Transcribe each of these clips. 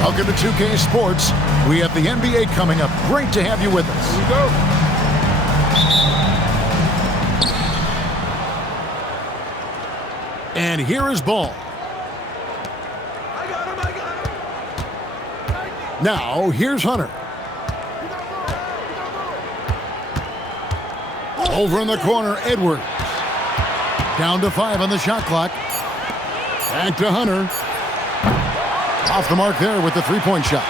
Welcome to 2K Sports. We have the NBA coming up. Great to have you with us. Here we go. And here is Ball. I got him. Now, here's Hunter. Over in the corner, Edwards. Down to 5 on the shot clock. Back to Hunter. Off the mark there with the three-point shot.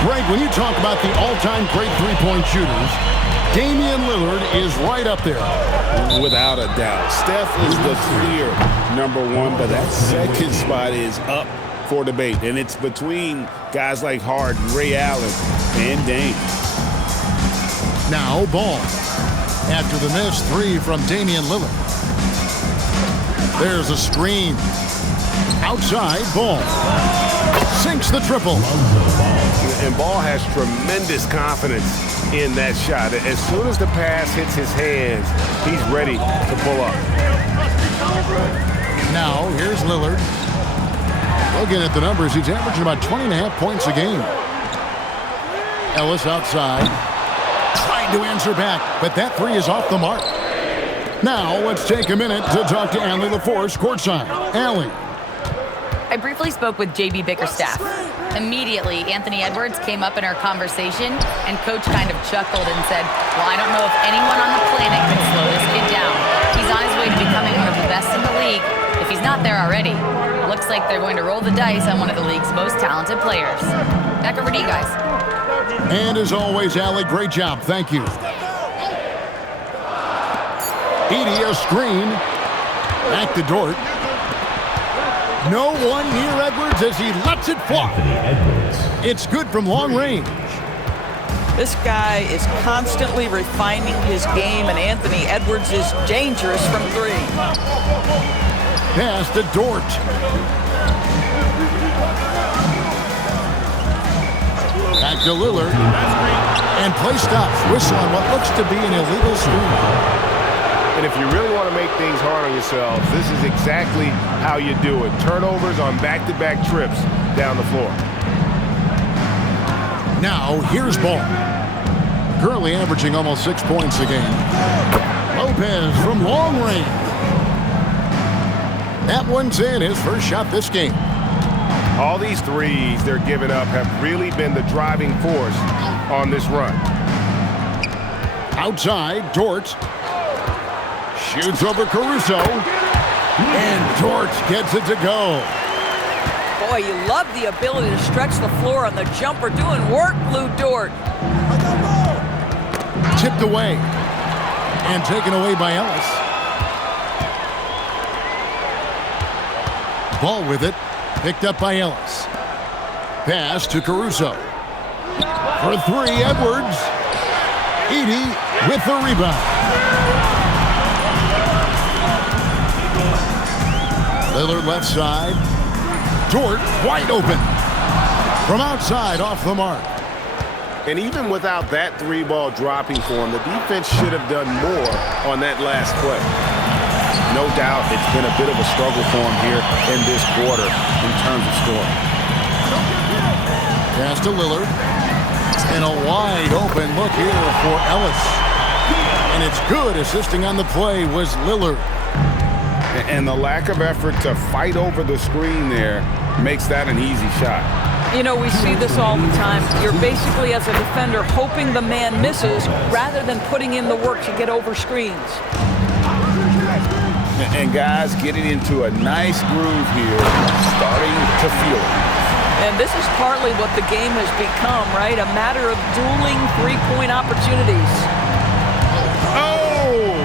Greg, when you talk about the all-time great three-point shooters, Damian Lillard is right up there. Without a doubt. Steph is the clear number one, but that second spot is up for debate. And it's between guys like Harden, Ray Allen, and Dame. Now Ball. After the missed three from Damian Lillard. There's a screen. Outside, Ball. Sinks the triple. And Ball has tremendous confidence in that shot. As soon as the pass hits his hands, he's ready to pull up. Now, here's Lillard. Looking at the numbers, he's averaging about 20.5 points a game. Ellis outside. Trying to answer back, but that three is off the mark. Now, let's take a minute to talk to Allie LaForce courtside. Allie. I briefly spoke with JB Bickerstaff. Immediately, Anthony Edwards came up in our conversation, and Coach kind of chuckled and said, well, I don't know if anyone on the planet can slow this kid down. He's on his way to becoming one of the best in the league, if he's not there already. Looks like they're going to roll the dice on one of the league's most talented players. Back over to you guys. And as always, Allie, great job. Thank you. Edey, a screen. Back to Dort. No one near Edwards as he lets it fly. It's good from long range. This guy is constantly refining his game, and Anthony Edwards is dangerous from three. Pass to Dort. Back to Lillard. And play stops. Whistle on what looks to be an illegal screen. And if you really want to make things hard on yourselves, this is exactly how you do it. Turnovers on back-to-back trips down the floor. Now, here's Ball. Currently averaging almost 6 points a game. Lopez from long range. That one's in, his first shot this game. All these threes they're giving up have really been the driving force on this run. Outside, Dort. Shoots over Caruso. And Dort gets it to go. Boy, you love the ability to stretch the floor on the jumper. Doing work, Lou Dort. Tipped away. And taken away by Ellis. Ball with it. Picked up by Ellis. Pass to Caruso. For three, Edwards. Edey with the rebound. Lillard left side. Dort wide open. From outside, off the mark. And even without that three ball dropping for him, the defense should have done more on that last play. No doubt it's been a bit of a struggle for him here in this quarter in terms of scoring. Pass to Lillard. And a wide open look here for Ellis. And it's good. Assisting on the play was Lillard. And the lack of effort to fight over the screen there makes that an easy shot. You know, we see this all the time. You're basically, as a defender, hoping the man misses rather than putting in the work to get over screens. And guys getting into a nice groove here, starting to feel it. And this is partly what the game has become, right? A matter of dueling three-point opportunities. Oh!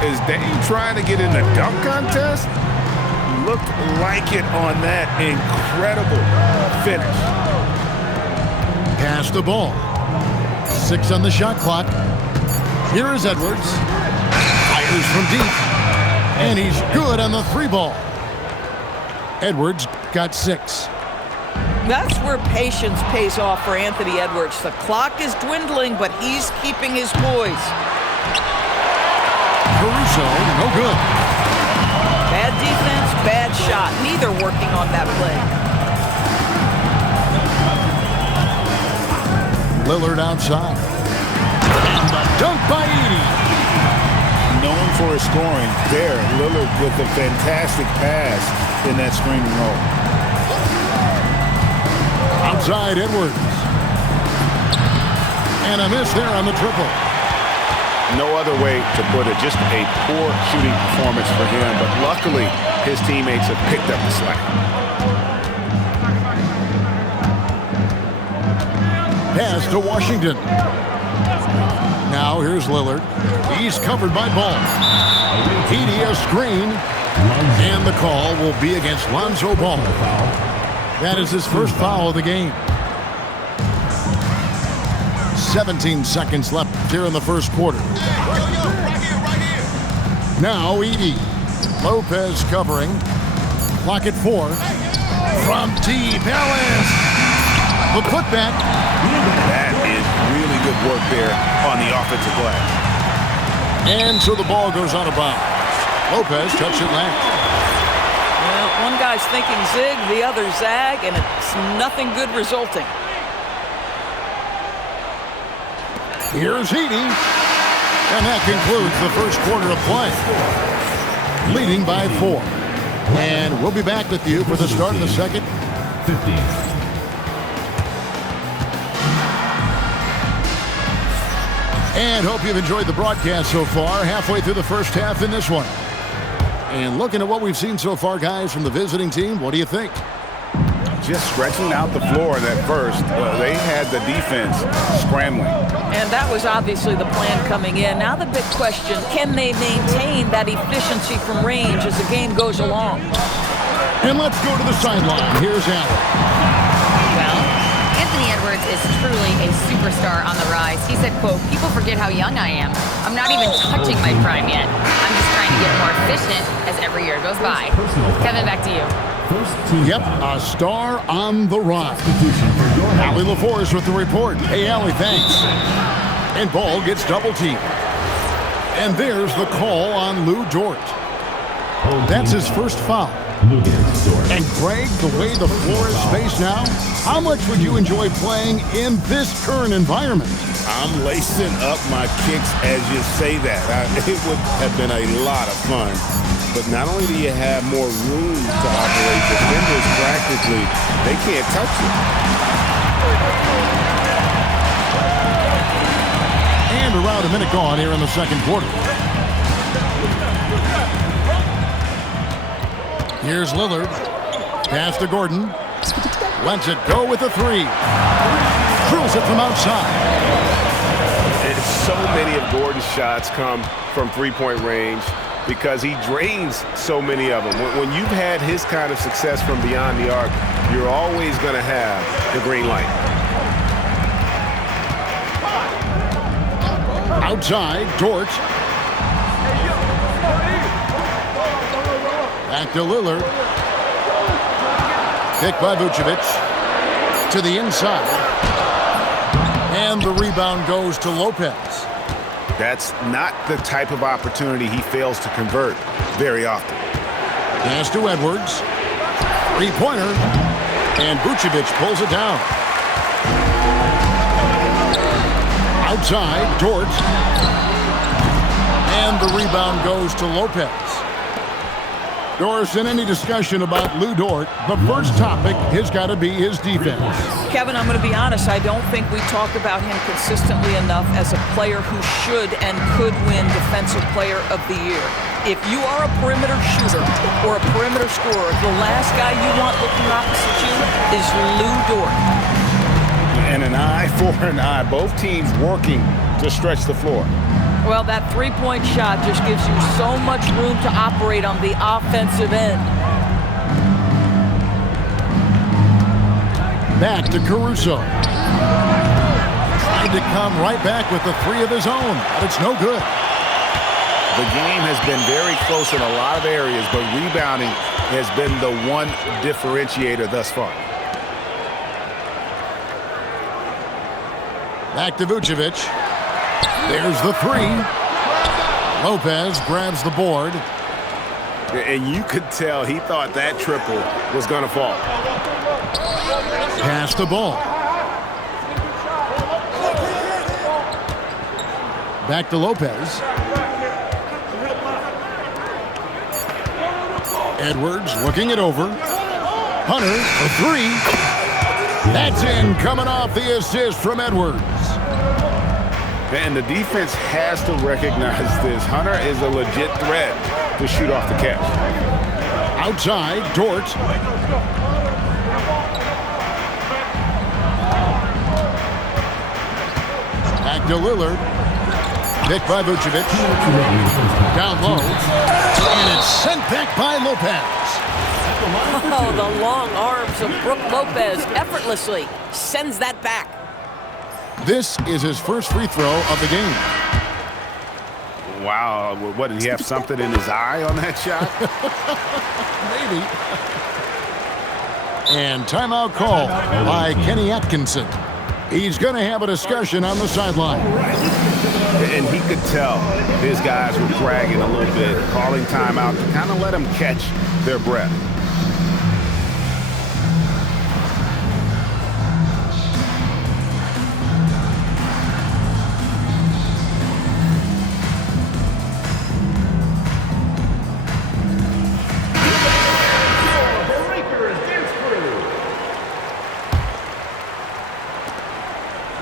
Is Dame trying to get in the dunk contest? Looked like it on that incredible finish. Pass the ball. 6 on the shot clock. Here is Edwards. Fires from deep. And he's good on the three ball. Edwards got 6. That's where patience pays off for Anthony Edwards. The clock is dwindling, but he's keeping his poise. Caruso, no good. Bad defense, bad shot. Neither working on that play. Lillard outside. And the dunk by Edey. Known for his scoring, there, Lillard with a fantastic pass in that screen and roll. Outside Edwards. And a miss there on the triple. No other way to put it. Just a poor shooting performance for him. But luckily, his teammates have picked up the slack. Pass to Washington. Now here's Lillard. He's covered by Ball. Edey a screen. And the call will be against Lonzo Ball. That is his first foul of the game. 17 seconds left here in the first quarter. Now Edey. Lopez covering. Clock at 4. From deep, Ellis. The putback. That is really good work there on the offensive glass. And so the ball goes out of bounds. Lopez touched it last. Well, one guy's thinking zig, the other zag, and it's nothing good resulting. Here's Edey. And that concludes the first quarter of play. Leading by 4. And we'll be back with you for the start of the second. 15. And hope you've enjoyed the broadcast so far. Halfway through the first half in this one. And looking at what we've seen so far, guys, from the visiting team, what do you think? Just stretching out the floor in that first. They had the defense scrambling. And that was obviously the plan coming in. Now the big question, can they maintain that efficiency from range as the game goes along? And let's go to the sideline. Here's Allen. Well, Anthony Edwards is truly a superstar on the rise. He said, quote, "People forget how young I am. I'm not even touching my prime yet. I'm just trying to get more efficient as every year goes by." Kevin, back to you. Yep, a star on the rise. Allie LaForce with the report. Hey, Allie, thanks. And Ball gets double teamed. And there's the call on Lou Dort. That's his first foul. And Greg, the way the floor is spaced now, how much would you enjoy playing in this current environment? I'm lacing up my kicks as you say that. It would have been a lot of fun. But not only do you have more room to operate, defenders practically, they can't touch it. And around a minute gone here in the second quarter. Here's Lillard. Pass to Gordon. Lets it go with a 3. Drills it from outside. And so many of Gordon's shots come from three-point range because he drains so many of them. When you've had his kind of success from beyond the arc, you're always going to have the green light. Outside, Dort. Back to Lillard. Pick by Vucevic. To the inside. And the rebound goes to Lopez. That's not the type of opportunity he fails to convert very often. Pass to Edwards. Three-pointer. And Vucevic pulls it down. Outside, Dort. And the rebound goes to Lopez. Doris, in any discussion about Lou Dort, the first topic has got to be his defense. Kevin, I'm going to be honest. I don't think we talk about him consistently enough as a player who should and could win Defensive Player of the Year. If you are a perimeter shooter or a perimeter scorer, the last guy you want looking opposite you is Lou Dort. And an eye for an eye. Both teams working to stretch the floor. Well, that three-point shot just gives you so much room to operate on the offensive end. Back to Caruso. Trying to come right back with the 3 of his own, but it's no good. The game has been very close in a lot of areas, but rebounding has been the one differentiator thus far. Back to Vucevic. There's the 3. Lopez grabs the board. And you could tell he thought that triple was going to fall. Pass the ball. Back to Lopez. Edwards looking it over. Hunter for three. That's in, coming off the assist from Edwards. And the defense has to recognize this. Hunter is a legit threat to shoot off the catch. Outside, Dort. Back to Lillard. Picked by Vucevic. Down low. And it's sent back by Lopez. Oh, the long arms of Brook Lopez effortlessly sends that back. This is his first free throw of the game. Wow, what, did he have something in his eye on that shot? Maybe. And timeout call by Kenny Atkinson. He's going to have a discussion on the sideline. And he could tell his guys were dragging a little bit, calling timeout to kind of let them catch their breath.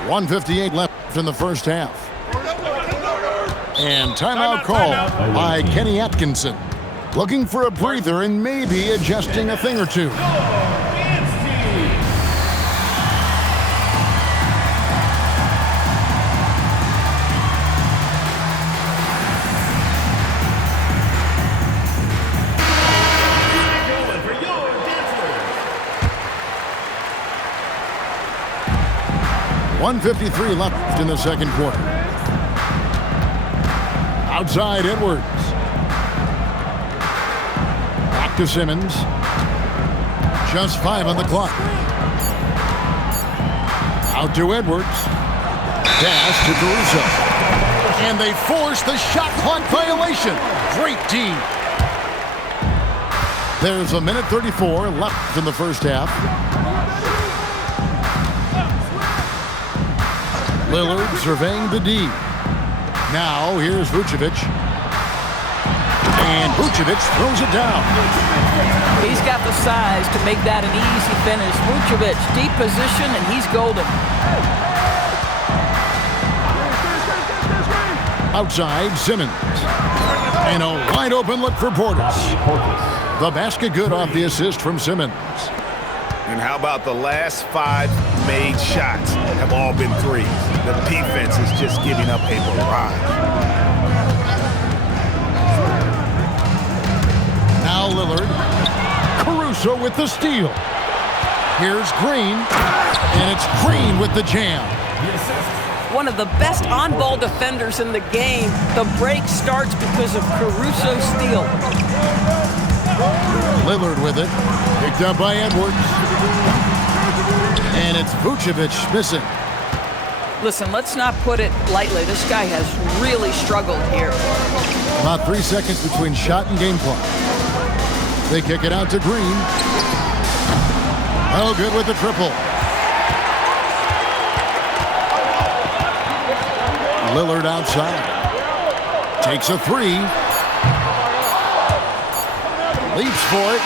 .158 left in the first half. And timeout call by Kenny Atkinson. Looking for a breather and maybe adjusting a thing or two. .153 left in the second quarter. Outside Edwards. Back to Simmons. Just 5 on the clock. Out to Edwards. Pass to Caruso. And they force the shot clock violation. Great D. There's a minute 34 left in the first half. Lillard surveying the D. Now here's Vucevic. And Vucevic throws it down. He's got the size to make that an easy finish. Vucevic, deep position, and he's golden. Outside, Simmons. And a wide open look for Portis. The basket good off the assist from Simmons. And how about the last 5 made shots have all been threes? The defense is just giving up a barrage. Now Lillard. Caruso with the steal. Here's Green. And it's Green with the jam. One of the best on-ball defenders in the game. The break starts because of Caruso's steal. Lillard with it. Picked up by Edwards. And it's Vucevic missing. Listen, let's not put it lightly. This guy has really struggled here. About 3 seconds between shot and game clock. They kick it out to Green. Oh, good with the triple. Lillard outside. Takes a 3. Leaps for it.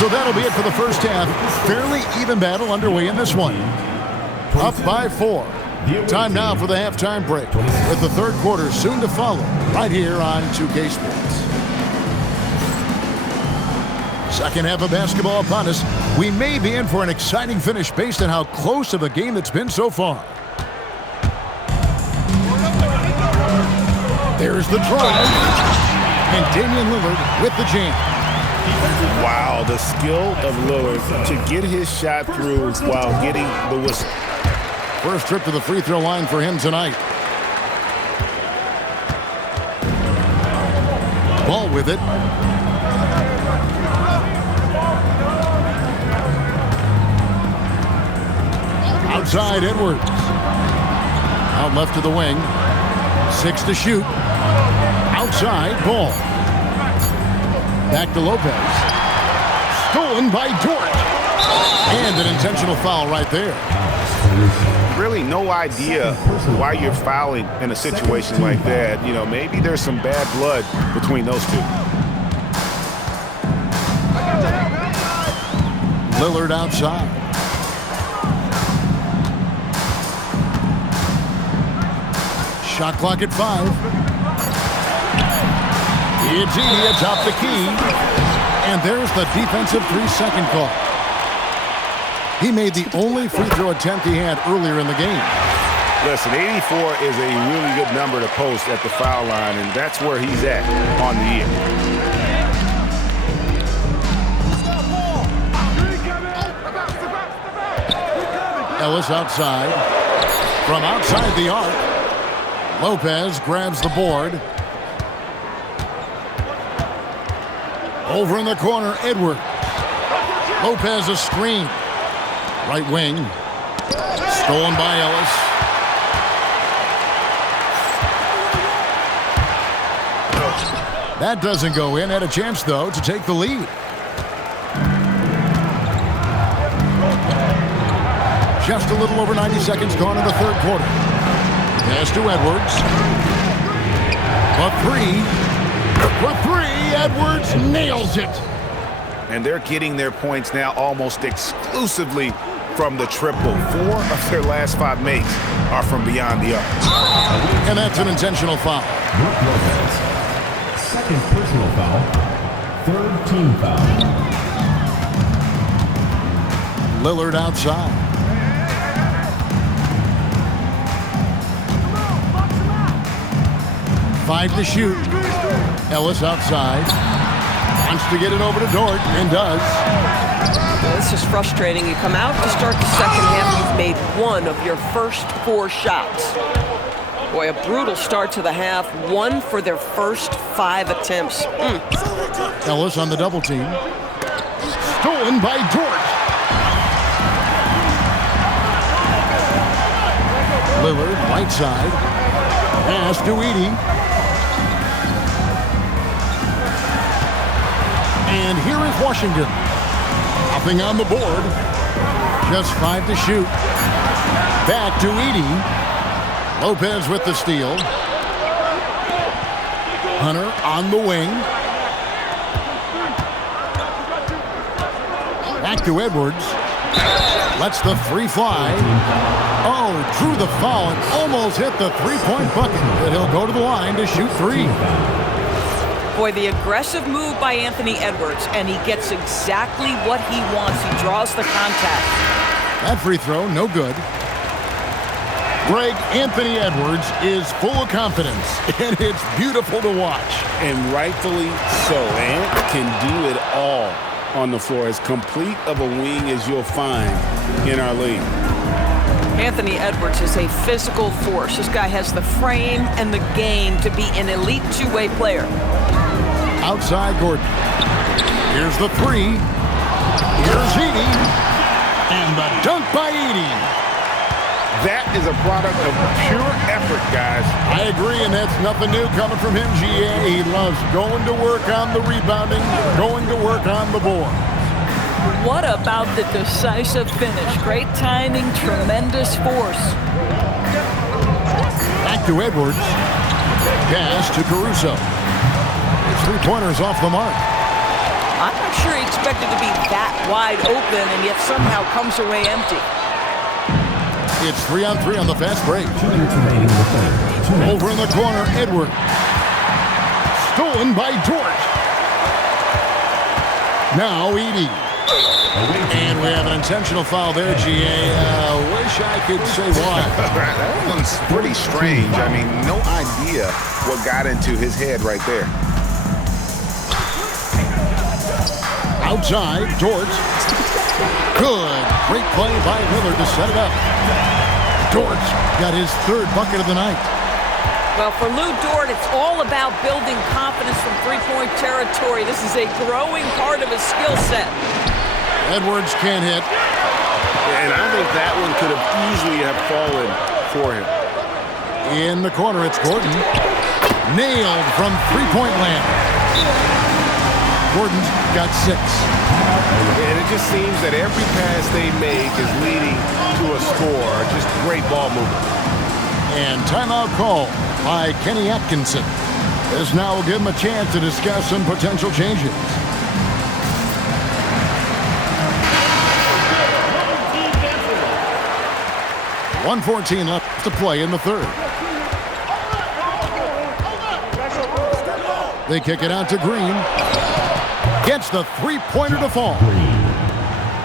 So that'll be it for the first half. Fairly even battle underway in this one. Up by 4. Time now for the halftime break, with the third quarter soon to follow, right here on 2K Sports. Second half of basketball upon us. We may be in for an exciting finish based on how close of a game it's been so far. There's the drive. And Damian Lillard with the jam. Wow, the skill of Lillard to get his shot through while getting the whistle. First trip to the free throw line for him tonight. Ball with it. Outside Edwards. Out left to the wing. 6 to shoot. Outside, Ball. Back to Lopez. Stolen by Dort. And an intentional foul right there. really no idea why you're fouling in a situation like that. You know, maybe there's some bad blood between those two. Lillard outside. Shot clock at 5. It's Edey atop the key. And there's the defensive 3-second call. He made the only free throw attempt he had earlier in the game. Listen, 84 is a really good number to post at the foul line, and that's where he's at on the year. Ellis outside. From outside the arc, Lopez grabs the board. Over in the corner, Edwards. Lopez a screen. Right wing. Stolen by Ellis. That doesn't go in. Had a chance, though, to take the lead. Just a little over 90 seconds gone in the third quarter. Pass to Edwards. For three, Edwards nails it. And they're getting their points now almost exclusively from the triple. 4 of their last 5 makes are from beyond the arc. And that's an intentional foul. Second personal foul. Third team foul. Lillard outside. Five to shoot. Ellis outside. Wants to get it over to Dort, and does. This is frustrating. You come out to start the second half, you've made 1 of your first 4 shots. Boy, a brutal start to the half. 1 for their first 5 attempts. Ellis on the double team. Stolen by Dort. Lillard, right side. Pass to Edey. And here is Washington. Nothing on the board. Just 5 to shoot. Back to Edey. Lopez with the steal. Hunter on the wing. Back to Edwards. Lets the 3 fly. Oh, drew the foul and almost hit the 3-point bucket. But he'll go to the line to shoot 3. Boy, the aggressive move by Anthony Edwards, and he gets exactly what he wants. He draws the contact. That free throw, no good. Greg, Anthony Edwards is full of confidence, and it's beautiful to watch. And rightfully so. Ant can do it all on the floor. As complete of a wing as you'll find in our league. Anthony Edwards is a physical force. This guy has the frame and the game to be an elite 2-way player. Outside Gordon. Here's the 3. Here's Edey. And the dunk by Edey. That is a product of pure effort, guys. I agree, and that's nothing new coming from him, GA. He loves going to work on the rebounding, going to work on the board. What about the decisive finish? Great timing, tremendous force. Back to Edwards. Pass to Caruso. His 3-pointer's off the mark. I'm not sure he expected to be that wide open and yet somehow comes away empty. It's 3-on-3 on the fast break. 2 minutes remaining in the third. Over in the corner, Edwards. Stolen by Dort. Now Edey. And we have an intentional foul there, GA. Wish I could say why. That one's pretty strange. I mean, no idea what got into his head right there. Outside, Dort. Good. Great play by Lillard to set it up. Dort got his 3rd bucket of the night. Well, for Lou Dort, it's all about building confidence from 3-point territory. This is a growing part of his skill set. Edwards can't hit. And I think that one could have easily have fallen for him. In the corner, it's Gordon. Nailed from 3-point land. Gordon's got 6. And it just seems that every pass they make is leading to a score. Just great ball movement. And timeout call by Kenny Atkinson. This now will give him a chance to discuss some potential changes. .114 left to play in the third. They kick it out to Green. Gets the three-pointer to fall.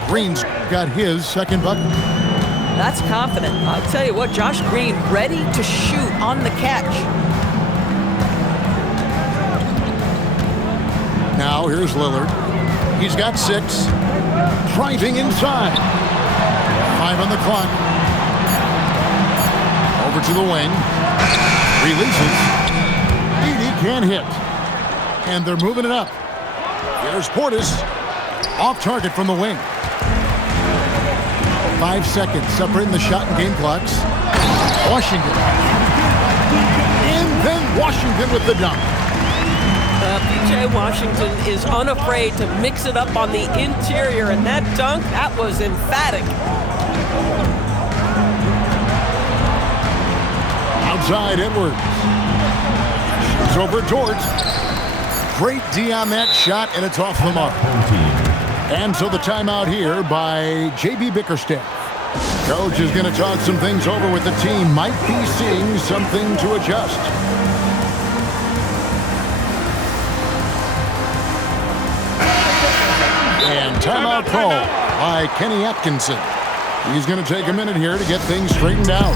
Green's got his second bucket. That's confident. I'll tell you what, Josh Green ready to shoot on the catch. Now here's Lillard. He's got 6. Driving inside. 5 on the clock. Over to the wing. Releases. Edey can't hit. And they're moving it up. Here's Portis. Off target from the wing. 5 seconds separating the shot and game clocks. Washington. And then Washington with the dunk. PJ Washington is unafraid to mix it up on the interior, and that dunk, that was emphatic. Outside Edwards. Shoots over Dort. Great D on that shot, and it's off the mark. And so the timeout here by J.B. Bickerstaff. Coach is going to talk some things over with the team. Might be seeing something to adjust. And timeout call by Kenny Atkinson. He's going to take a minute here to get things straightened out.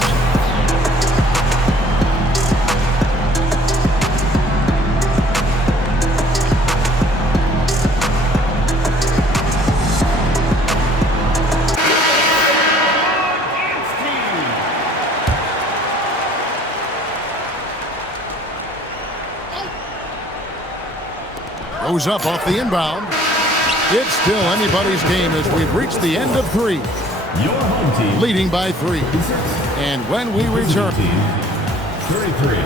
Goes up off the inbound. It's still anybody's game as we've reached the end of 3. Your home team Leading by 3. And when we return... 33.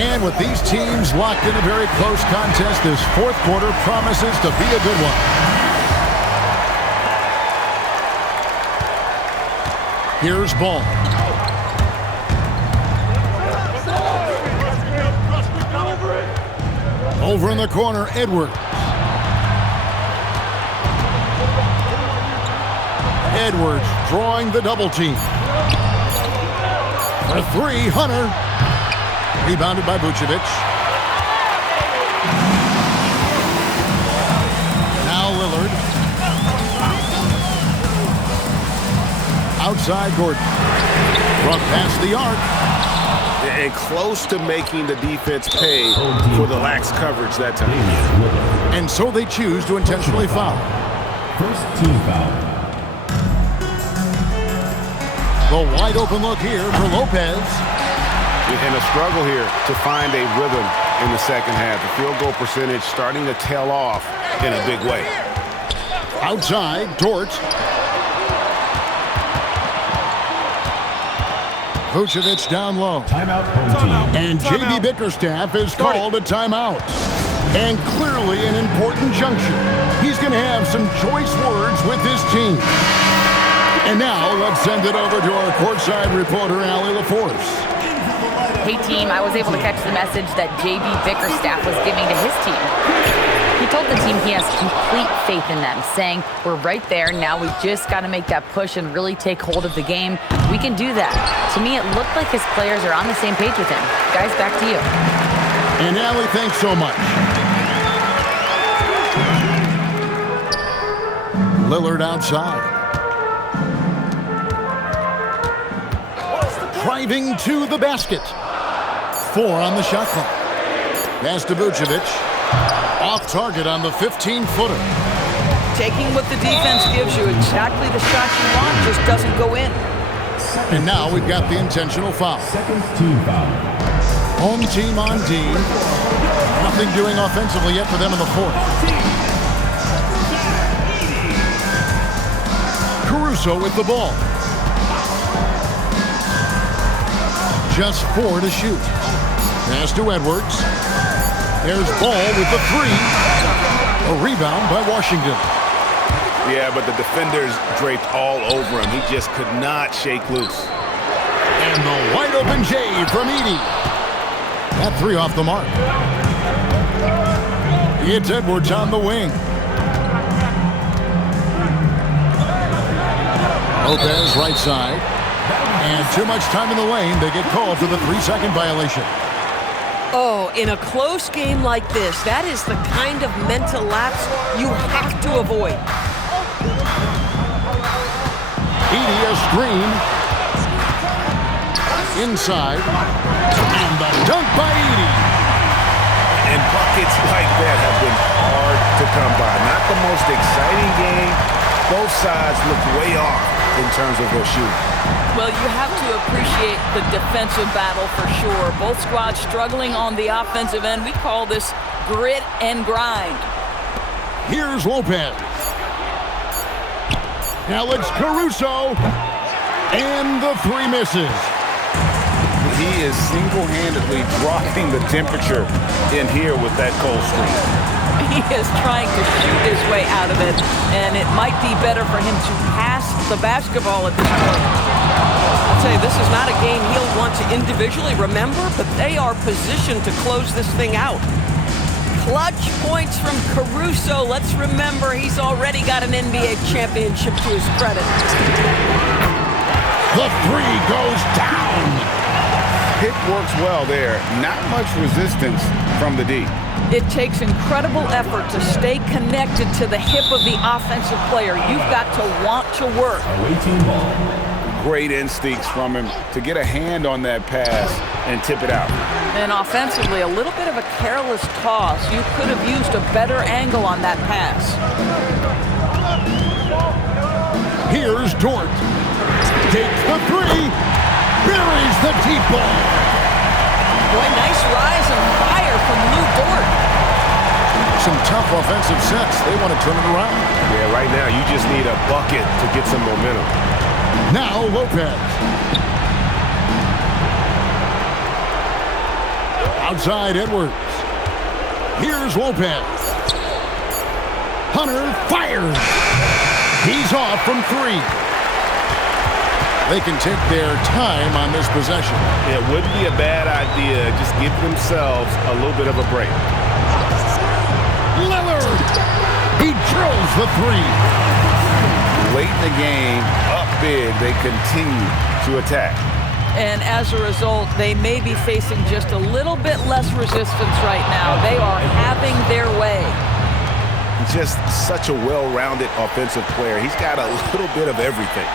And with these teams locked in a very close contest, this fourth quarter promises to be a good one. Here's Ball. Over in the corner, Edwards. Edwards drawing the double team. For 3, Hunter. Rebounded by Vucevic. Now Lillard. Outside Gordon. From past the arc. And close to making the defense pay for the lax coverage that time. And so they choose to intentionally foul. First team foul. The wide open look here for Lopez. And a struggle here to find a rhythm in the second half. The field goal percentage starting to tail off in a big way. Outside, Dort. Vucevic down low. Timeout home team. And J.B. Bickerstaff is called a timeout. And clearly an important juncture. He's going to have some choice words with his team. And now let's send it over to our courtside reporter, Allie LaForce. Hey, team, I was able to catch the message that J.B. Bickerstaff was giving to his team. He told the team he has complete faith in them, saying, we're right there, now we just got to make that push and really take hold of the game. We can do that. To me, it looked like his players are on the same page with him. Guys, back to you. And Allie, thanks so much. Lillard outside. Driving to the basket. 4 on the shot clock. Pass to Vucevic. Off target on the 15-footer. Taking what the defense gives you, exactly the shot you want, just doesn't go in. And now we've got the intentional foul. Second team foul. Home team on D. Nothing doing offensively yet for them in the fourth. Caruso with the ball. Just 4 to shoot. Pass to Edwards. There's Ball with the three. A rebound by Washington. Yeah, but the defenders draped all over him. He just could not shake loose. And the wide open J from Edey. That three off the mark. It's Edwards on the wing. Lopez right side. And too much time in the lane. They get called for the 3-second violation. Oh, in a close game like this, that is the kind of mental lapse you have to avoid. Edey a screen. Inside. And the dunk by Edey. And buckets like that have been hard to come by. Not the most exciting game. Both sides look way off in terms of their shooting. Well, you have to appreciate the defensive battle for sure. Both squads struggling on the offensive end. We call this grit and grind. Here's Lopez. Now it's Caruso. And the three misses. He is single-handedly dropping the temperature in here with that cold streak. He is trying to shoot his way out of it, and it might be better for him to pass the basketball at this point. I'll tell you, this is not a game he'll want to individually remember, but they are positioned to close this thing out. Clutch points from Caruso. Let's remember he's already got an NBA championship to his credit. The three goes down. Pick works well there. Not much resistance from the D. It takes incredible effort to stay connected to the hip of the offensive player. You've got to want to work. Great instincts from him to get a hand on that pass and tip it out. And offensively, a little bit of a careless toss. You could have used a better angle on that pass. Here's Dort. Takes the three. Buries the deep ball. Boy, nice rise and fire from Lou Dort. Some tough offensive sets. They want to turn it around. Yeah, right now you just need a bucket to get some momentum. Now Lopez. Outside Edwards. Here's Lopez. Hunter fires. He's off from three. They can take their time on this possession. It wouldn't be a bad idea. Just give themselves a little bit of a break. Lillard. He drills the three. Late in the game, up big, they continue to attack. And as a result, they may be facing just a little bit less resistance right now. They are having their way. Just such a well-rounded offensive player. He's got a little bit of everything.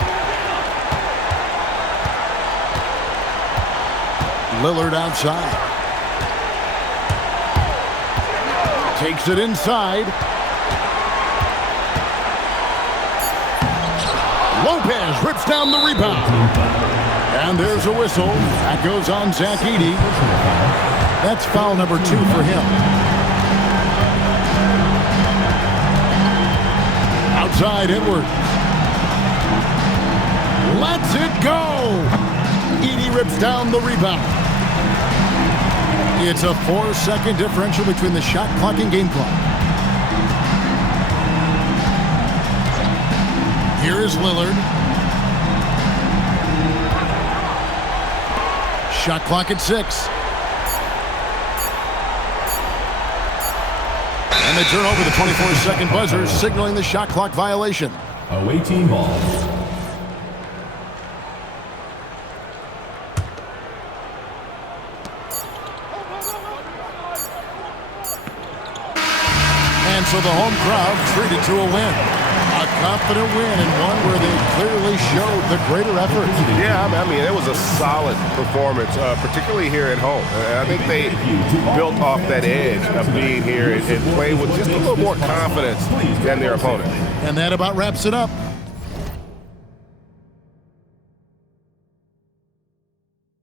Lillard outside. Takes it inside. Lopez rips down the rebound. And there's a whistle. That goes on Zach Edey. That's foul number 2 for him. Outside Edwards. Lets it go. Edey rips down the rebound. It's a 4-second differential between the shot clock and game clock. Here is Lillard. Shot clock at 6. And they turn over the 24-second buzzer, signaling the shot clock violation. Away team ball. And so the home crowd treated to a win. A confident win and one where they clearly showed the greater effort. Yeah, I mean, it was a solid performance, particularly here at home. I think they built off that edge of being here and played with just a little more confidence than their opponent. And that about wraps it up.